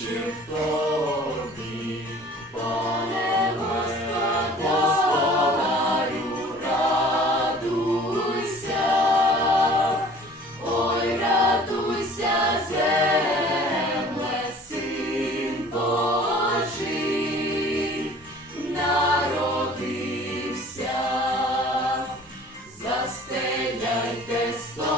вічі тобі, Боже Господарю, радуйся, ой, радуйся, земле, народився, застеляйте сто.